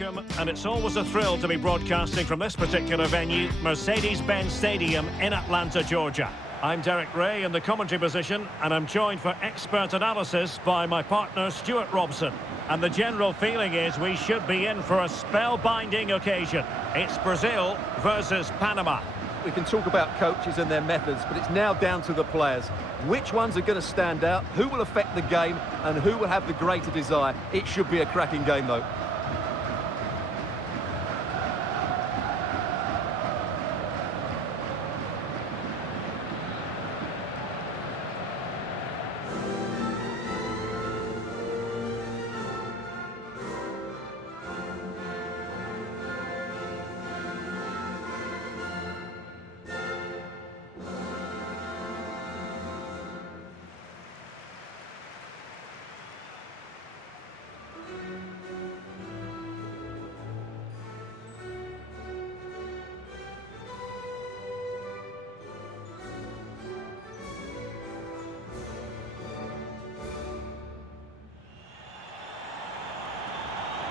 welcome, and it's always a thrill to be broadcasting from this particular venue, Mercedes-Benz Stadium in Atlanta, Georgia. I'm Derek Ray in the commentary position, and I'm joined for expert analysis by my partner Stuart Robson. And the general feeling is we should be in for a spellbinding occasion. It's Brazil versus Panama. We can talk about coaches and their methods, but it's now down to the players. Which ones are going to stand out, who will affect the game, and who will have the greater desire? It should be a cracking game, though.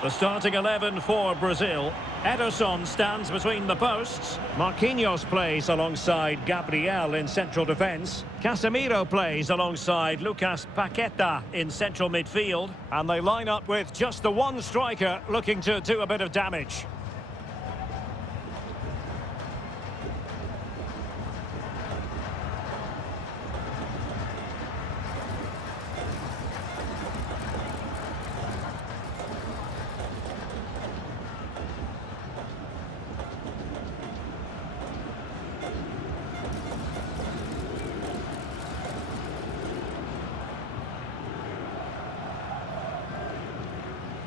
The starting 11 for Brazil. Ederson stands between the posts. Marquinhos plays alongside Gabriel in central defence. Casemiro plays alongside Lucas Paqueta in central midfield. And they line up with just the one striker looking to do a bit of damage.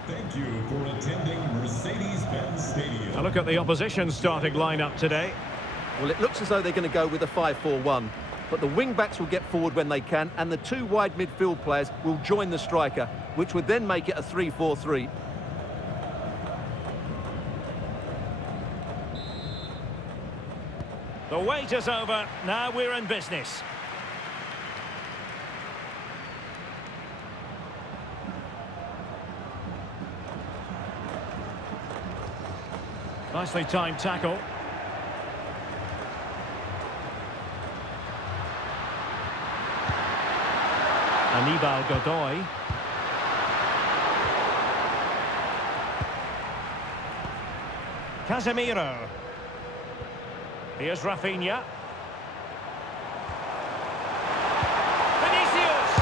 Thank you for attending Mercedes-Benz Stadium. A look at the opposition's starting lineup today. Well, it looks as though they're going to go with a 5-4-1. But the wing-backs will get forward when they can, and the two wide midfield players will join the striker, which would then make it a 3-4-3. The wait is over. Now we're in business. Nicely timed tackle. Aníbal Godoy. Casemiro. Here's Rafinha. Vinicius!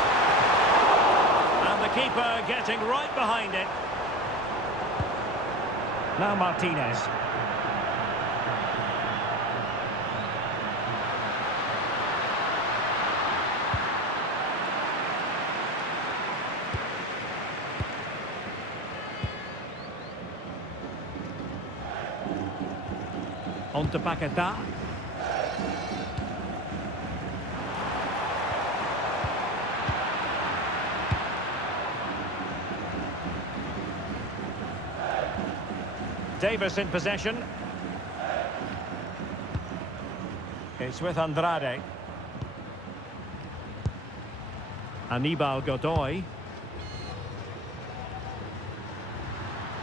And the keeper getting right behind it. Now Martinez. On to Paqueta. Davis in possession. It's with Andrade. Aníbal Godoy.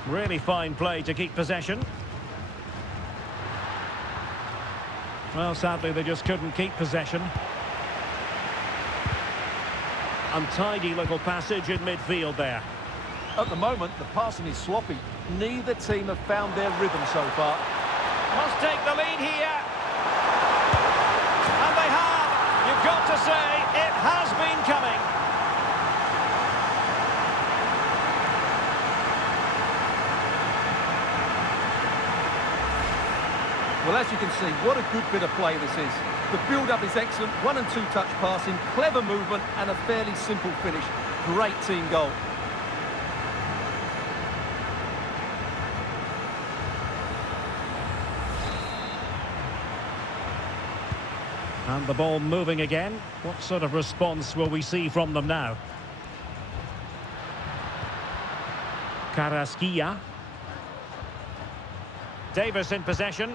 Really fine play to keep possession. Well, sadly, they just couldn't keep possession. Untidy little passage in midfield there. At the moment, the passing is sloppy. Neither team have found their rhythm so far. Must take the lead here. And they have. You've got to say, it has been coming. Well, as you can see, what a good bit of play this is. The build-up is excellent, 1- and 2-touch passing, clever movement, and a fairly simple finish. Great team goal. And the ball moving again. What sort of response will we see from them now? Carrasquilla. Davis in possession.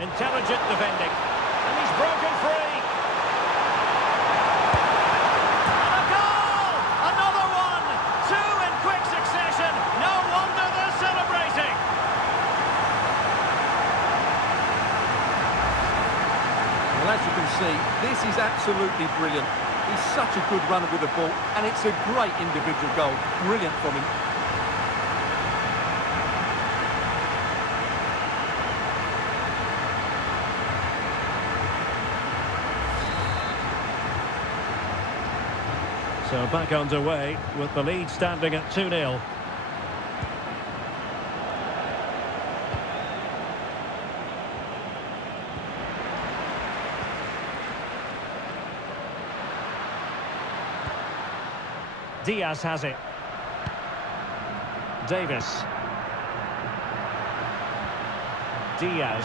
Intelligent defending. And he's broken free. And a goal! Another one! Two in quick succession. No wonder see, this is absolutely brilliant. He's such a good runner with the ball, and it's a great individual goal. Brilliant from him. So back underway with the lead standing at 2-0. Diaz has it. Davis. Diaz.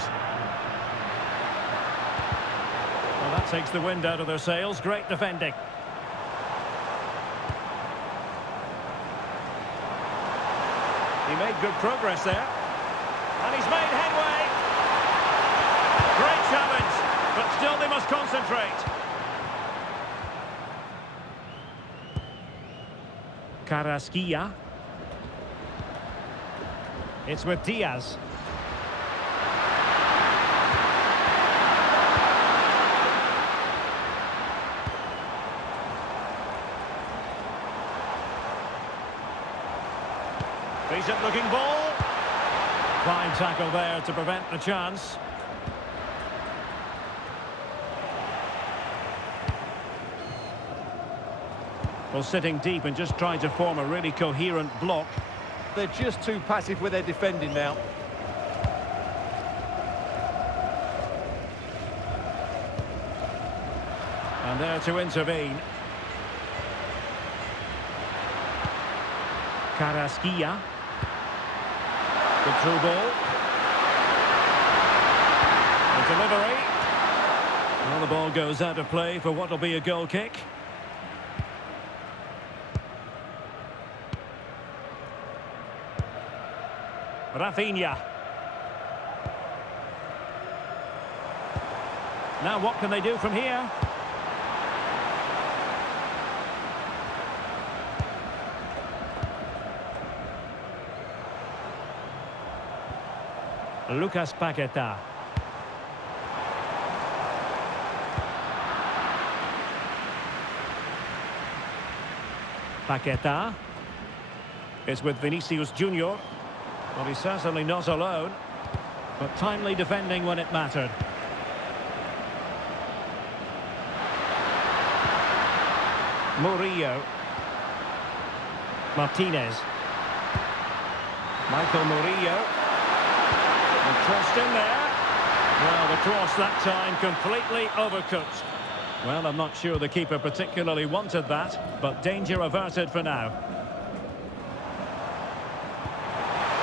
Well, that takes the wind out of their sails. Great defending. He made good progress there. And he's made headway. Great challenge, but still they must concentrate. Carrasquilla. It's with Diaz. Decent looking ball. Fine tackle there to prevent the chance. Well, sitting deep and just trying to form a really coherent block. They're just too passive with their defending now. And there to intervene. Carrasquilla. The through ball. The delivery. Well, the ball goes out of play for what will be a goal kick. Rafinha. Now what can they do from here? Lucas Paqueta. Paqueta. It's with Vinicius Junior. Well, he's certainly not alone, but timely defending when it mattered. Murillo. Martinez. Michael Murillo. And crossed in there. Well, the cross that time completely overcooked. Well, I'm not sure the keeper particularly wanted that, but danger averted for now.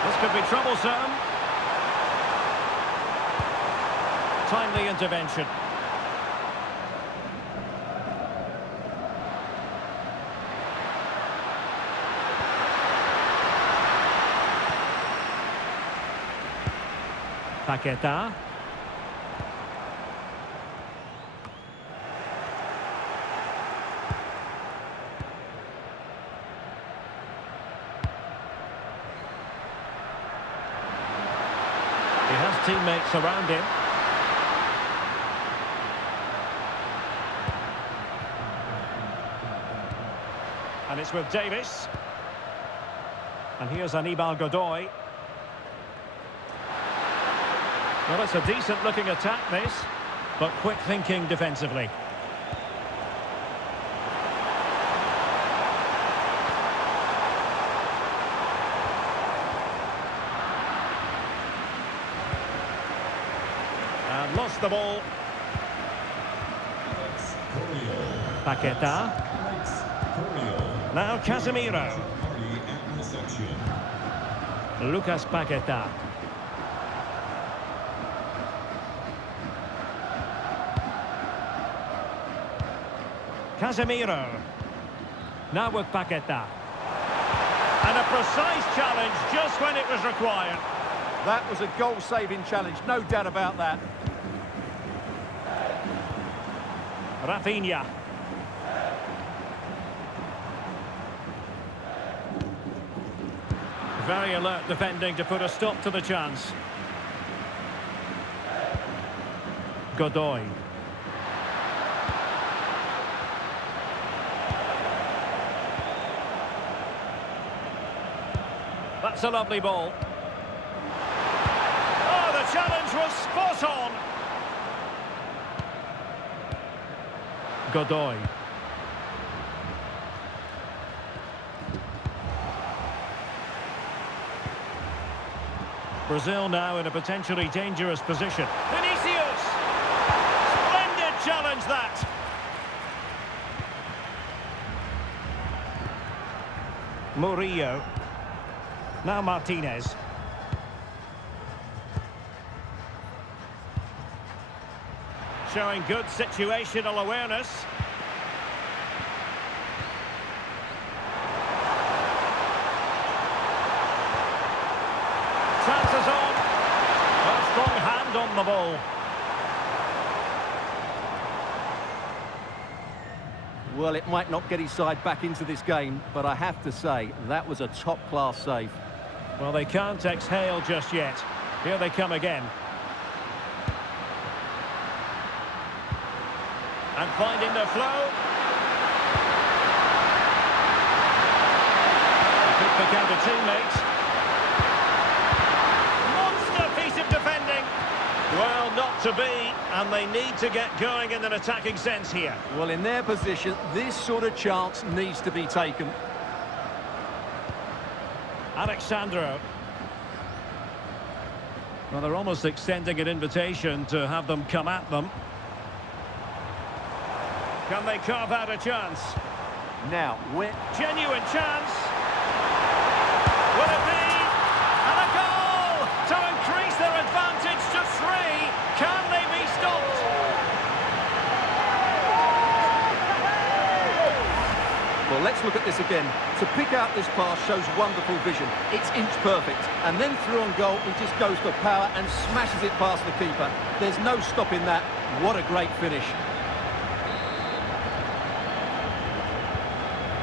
This could be troublesome. Timely intervention. Paqueta. He has teammates around him. And it's with Davis. And here's Aníbal Godoy. Well, it's a decent-looking attack, this, but quick thinking defensively. And lost the ball. Paqueta. Now Casemiro. Lucas Paqueta. Casemiro. Now with Paqueta. And a precise challenge just when it was required. That was a goal-saving challenge, no doubt about that. Rafinha. Very alert defending to put a stop to the chance. That's a lovely ball. Oh, the challenge was spot on. Godoy. Brazil now in a potentially dangerous position. Vinicius! Splendid challenge that! Murillo. Now Martinez. Showing good situational awareness. Chances on. A strong hand on the ball. Well, it might not get his side back into this game, but I have to say, that was a top-class save. Well, they can't exhale just yet. Here they come again. And finding the flow. Could pick out a teammate. Monster piece of defending. Well, not to be, and they need to get going in an attacking sense here. Well, in their position, this sort of chance needs to be taken. Alexandro. Well, they're almost extending an invitation to have them come at them. Can they carve out a chance? Now, genuine chance. Will it be? And a goal to increase their advantage to 3. Can they be stopped? Well, let's look at this again. To pick out this pass shows wonderful vision. It's inch perfect. And then through on goal, he just goes for power and smashes it past the keeper. There's no stopping that. What a great finish.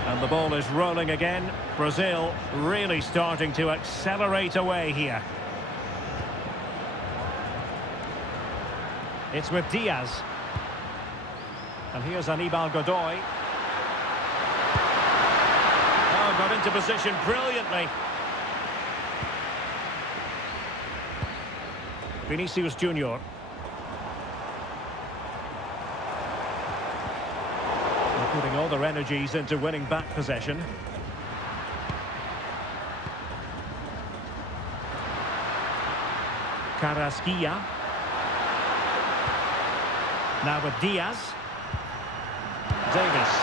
And the ball is rolling again. Brazil really starting to accelerate away here. It's with Diaz. And here's Aníbal Godoy. Oh, got into position brilliantly. Vinicius Junior. Putting all their energies into winning back possession. Carrasquilla. Now with Diaz. Davis.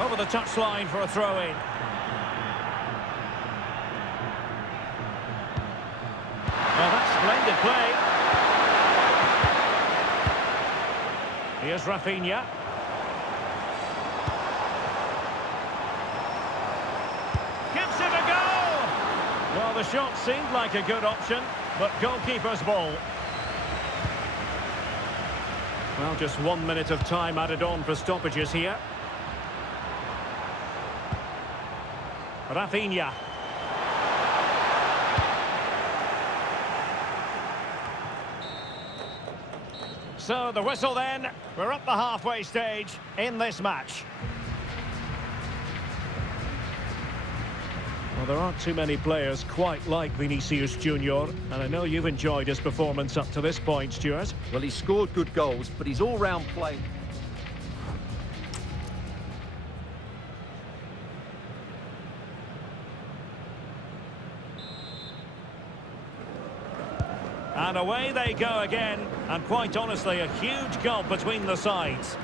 Over the touchline for a throw-in. Oh, that's splendid play. Here's Rafinha. Well, the shot seemed like a good option, but goalkeeper's ball. Well, just 1 minute of time added on for stoppages here. Rafinha. So, the whistle then. We're at the halfway stage in this match. Well, there aren't too many players quite like Vinicius Junior, and I know you've enjoyed his performance up to this point, Stuart. Well, he scored good goals, but his all-round play... And away they go again, and quite honestly, a huge gulf between the sides.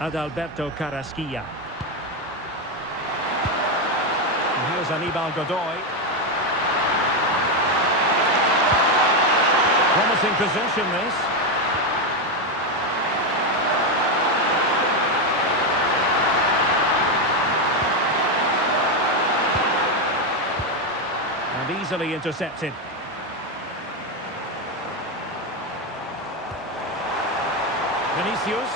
Adalberto Carrasquilla. And here's Aníbal Godoy. Promising possession, this. And easily intercepted. Vinicius.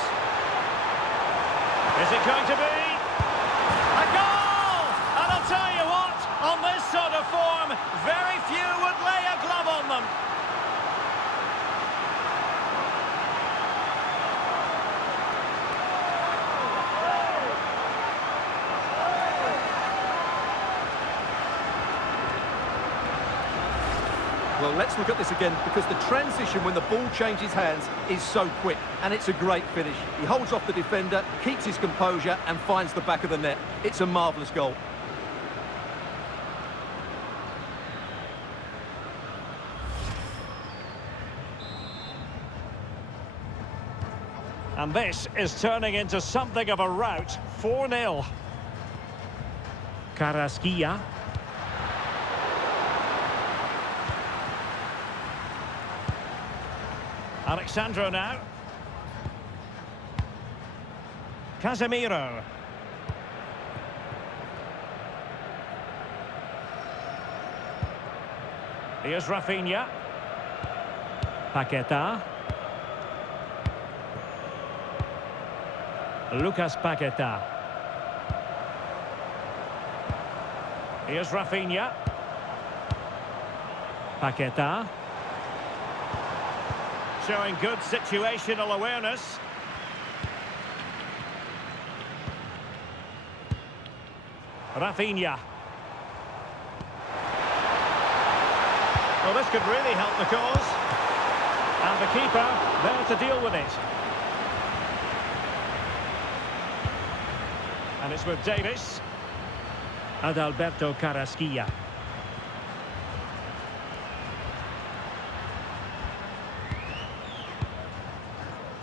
Is it going to be? A goal! And I'll tell you what, on this sort of form, very few would lay a glove on them. Well, let's look at this again, because the transition when the ball changes hands is so quick, and it's a great finish. He holds off the defender, keeps his composure, and finds the back of the net. It's a marvellous goal. And this is turning into something of a rout. 4-0. Carrasquilla. Alexandro now. Casemiro. Here's Rafinha. Paqueta. Lucas Paqueta. Here's Rafinha. Paqueta. Showing good situational awareness. Rafinha. Well, this could really help the cause. And the keeper there to deal with it. And it's with Davis. Adalberto Carrasquilla.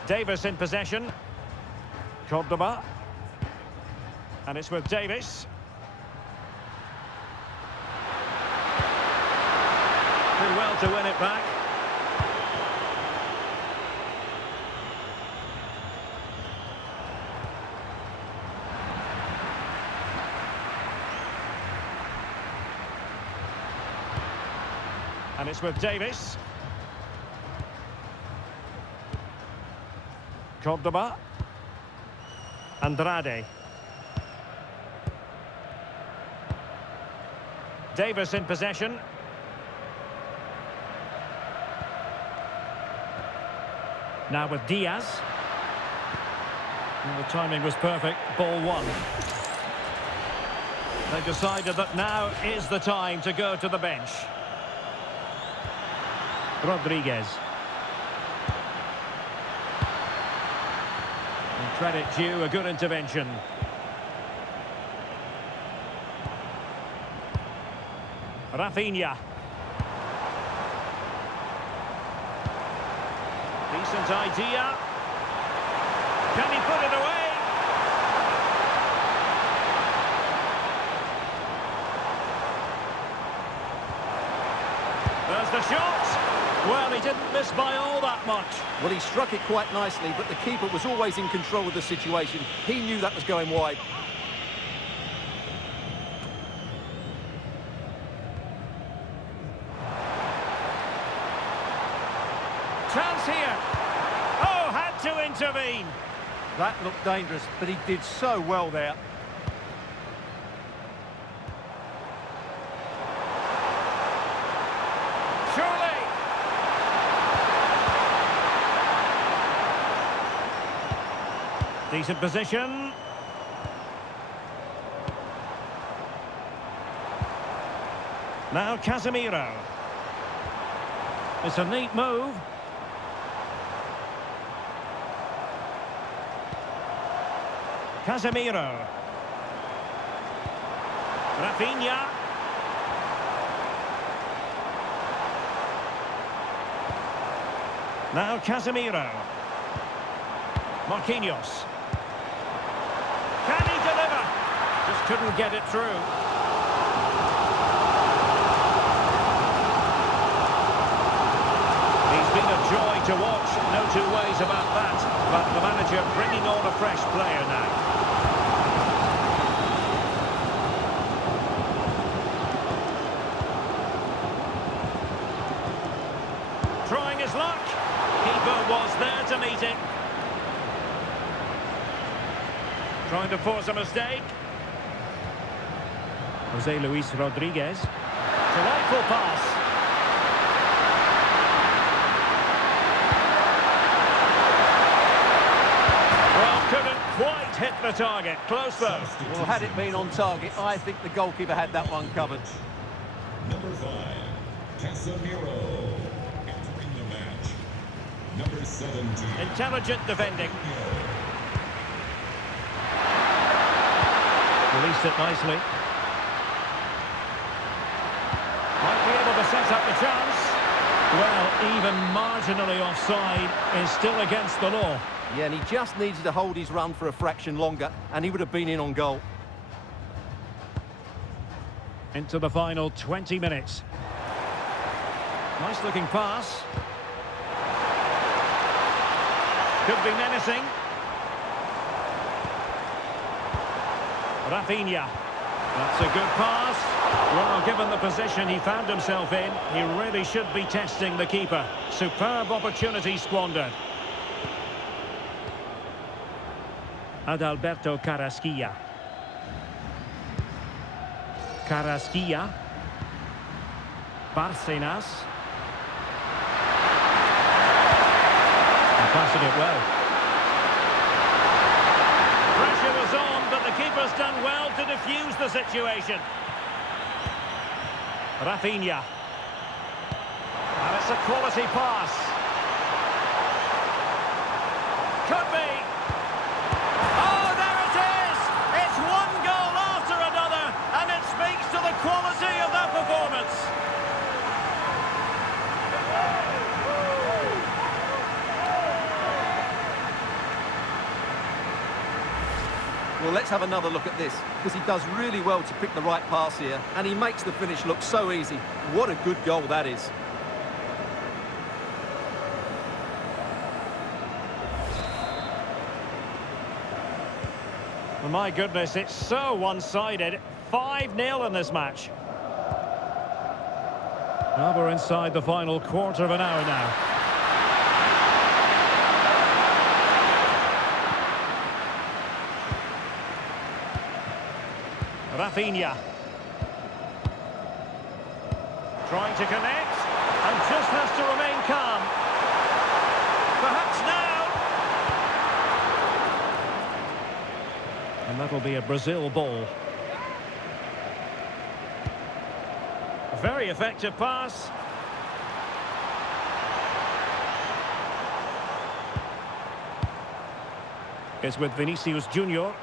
Davis in possession. Cordoba. And it's with Davis. Did well to win it back. And it's with Davis. Cordoba. Andrade. Davis in possession. Now with Diaz. And the timing was perfect. Ball one. They decided that now is the time to go to the bench. Rodriguez. And credit due, a good intervention. Rafinha. Decent idea. Can he put it away? There's the shot. Well, he didn't miss by all that much. Well, he struck it quite nicely, but the keeper was always in control of the situation. He knew that was going wide. Chance here. Oh, had to intervene. That looked dangerous, but he did so well there. Surely. Decent position. Now Casemiro. It's a neat move. Casemiro. Rafinha. Now Casemiro. Marquinhos. Can he deliver? Just couldn't get it through. He's been a joy to watch, no two ways about that. But the manager bringing on a fresh player now. Trying his luck. Keeper was there to meet it. Trying to force a mistake. Jose Luis Rodriguez. Delightful pass. Well, couldn't quite hit the target. Close though. Well, had it been on target, I think the goalkeeper had that one covered. Number 5, Casemiro. Number 17. Intelligent defending. Released it nicely. Might be able to set up the chance. Well, even marginally offside is still against the law. Yeah, and he just needed to hold his run for a fraction longer, and he would have been in on goal. Into the final 20 minutes. Nice looking pass. Could be menacing. Rafinha. That's a good pass. Well, given the position he found himself in, he really should be testing the keeper. Superb opportunity squandered. Adalberto Carrasquilla. Carrasquilla. Barcenas. And passing it well. Pressure was on, but the keeper's done well to defuse the situation. Rafinha. And it's a quality pass. Could be. Oh, there it is! It's one goal after another, and it speaks to the quality of that performance. Well, let's have another look at this, because he does really well to pick the right pass here, and he makes the finish look so easy. What a good goal that is. Well, my goodness, it's so one-sided. 5-0 in this match. Now we're inside the final quarter of an hour now. Rafinha. Trying to connect, and just has to remain calm. Perhaps now. And that'll be a Brazil ball. Very effective pass. It's with Vinicius Junior.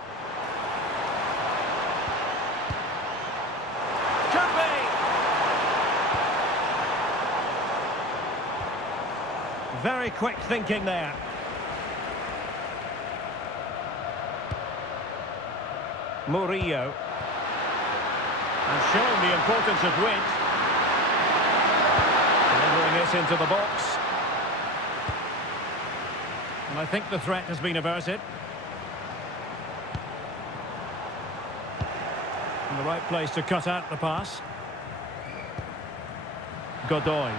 Very quick thinking there. Murillo. And showing the importance of width. Delivering it into the box. And I think the threat has been averted. In the right place to cut out the pass. Godoy.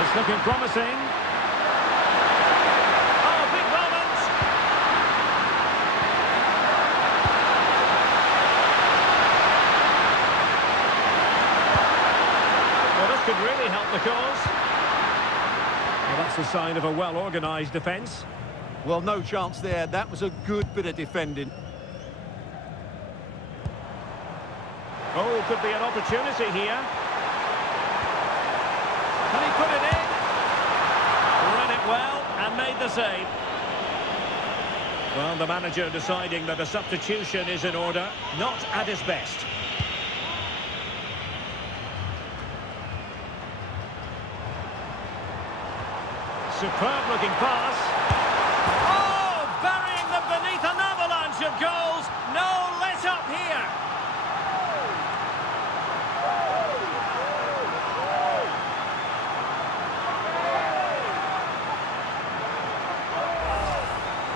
It's looking promising. Oh, big moment! Well, this could really help the cause. Well, that's a sign of a well-organised defence. Well, no chance there. That was a good bit of defending. Oh, could be an opportunity here. Can he put it in? Ran it well and made the save. Well, the manager deciding that a substitution is in order, not at his best. Superb looking pass. Oh, burying them beneath an avalanche of goals. No let up here.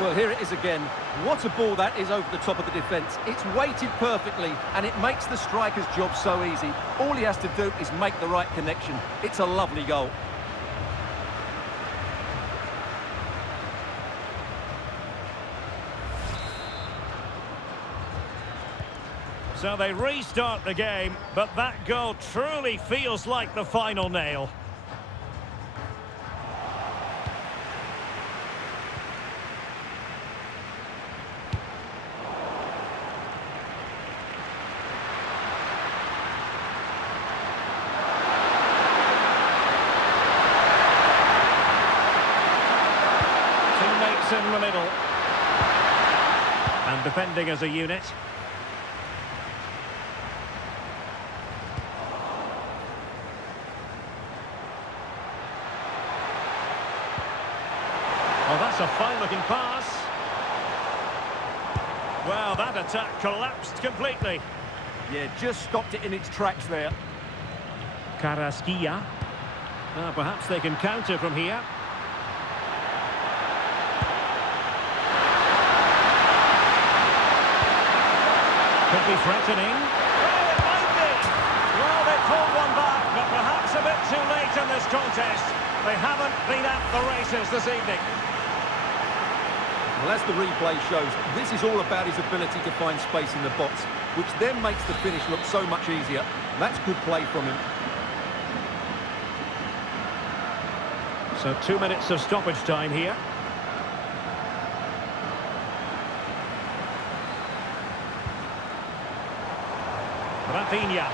Well, here it is again. What a ball that is over the top of the defence. It's weighted perfectly, and it makes the striker's job so easy. All he has to do is make the right connection. It's a lovely goal. So they restart the game, but that goal truly feels like the final nail. defending as a unit. Oh, that's a fine-looking pass. Well, that attack collapsed completely. Yeah, just stopped it in its tracks there. Carrasquilla. Perhaps they can counter from here. Could be threatening. Oh, it might be! Well, they pulled one back, but perhaps a bit too late in this contest. They haven't been at the races this evening. Well, as the replay shows, this is all about his ability to find space in the box, which then makes the finish look so much easier. That's good play from him. So 2 minutes of stoppage time here. Rafinha.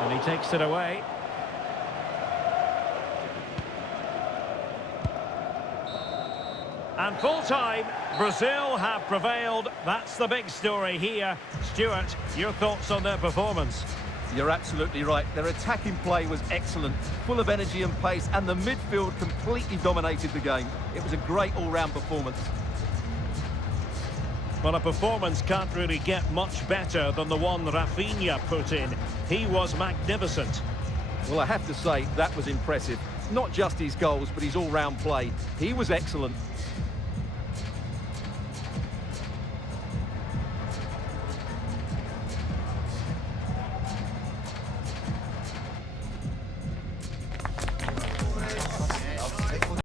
And he takes it away. And full time, Brazil have prevailed. That's the big story here. Stuart, your thoughts on their performance? You're absolutely right. Their attacking play was excellent, full of energy and pace, and the midfield completely dominated the game. It was a great all-round performance. Well, a performance can't really get much better than the one Rafinha put in. He was magnificent. Well, I have to say, that was impressive. Not just his goals, but his all-round play. He was excellent.